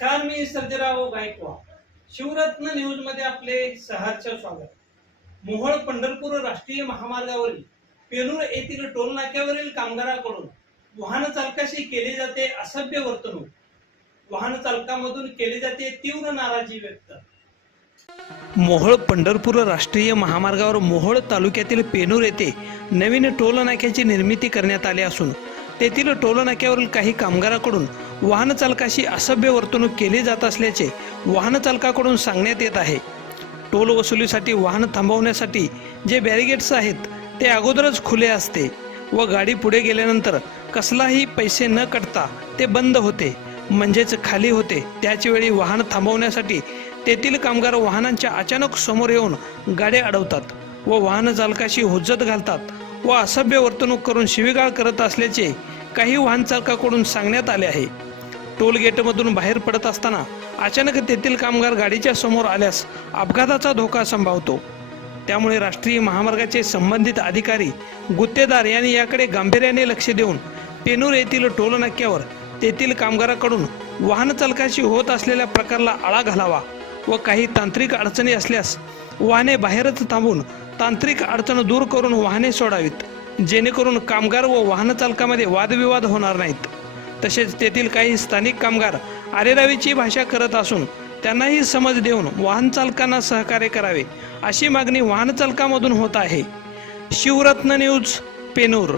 मी सर्जेराव गायकवाड. शिवरत्न न्यूजमध्ये आपले सहर्ष स्वागत. मोहोळ पंढरपूर राष्ट्रीय महामार्गावरील पेनूर येथील टोल नाक्यावरील कामगाराकडून वाहन चालकाशी केली जाते असभ्य वर्तणूक. वाहन चालकामधून केली जाते तीव्र नाराजी व्यक्त. मोहोळ पंढरपूर राष्ट्रीय महामार्गावर मोहोळ तालुक्यातील पेनूर येथे नवीन टोल नाक्याची निर्मिती करण्यात आली असून तेथील टोल नाक्यावरील काही कामगाराकडून वाहन चालकाशी असभ्य वर्तणूक केली जात असल्याचे वाहन चालकाकडून सांगण्यात येत आहे. टोल वसुलीसाठी वाहन थांबवण्यासाठी जे बॅरिगेट्स आहेत ते अगोदरच खुले असते व गाडी पुढे गेल्यानंतर कसलाही पैसे न कटता ते बंद होते म्हणजेच खाली होते. त्याचवेळी वाहन थांबवण्यासाठी तेथील कामगार वाहनांच्या अचानक समोर येऊन गाड्या अडवतात व वाहन चालकाशी हुज्जत घालतात. व असभ्य वर्तणूक करून शिवीगाळ करत असल्याचे काही वाहनचालकाकडून सांगण्यात आले आहे. टोल गेटमधून बाहेर पडत असताना अचानक तेथील कामगार गाडीच्या समोर आल्यास अपघाताचा धोका संभावतो. त्यामुळे राष्ट्रीय महामार्गाचे संबंधित अधिकारी गुत्तेदार यांनी याकडे गांभीर्याने लक्ष देऊन पेनूर येथील टोल नाक्यावर तेथील कामगाराकडून वाहनचालकाशी होत असलेल्या प्रकारला आळा घालावा व काही तांत्रिक अडचणी असल्यास वाहने बाहेरच थांबून तांत्रिक अडचण दूर करून वाहने सोडावीत जेणेकरून कामगार व वाहन चालकामध्ये वादविवाद होणार नाहीत. तसेच तेथील काही स्थानिक कामगार आरेरावीची भाषा करत असून त्यांनाही समज देऊन वाहन चालकांना सहकार्य करावे अशी मागणी वाहन चालकामधून होत आहे. शिवरत्न न्यूज पेनूर.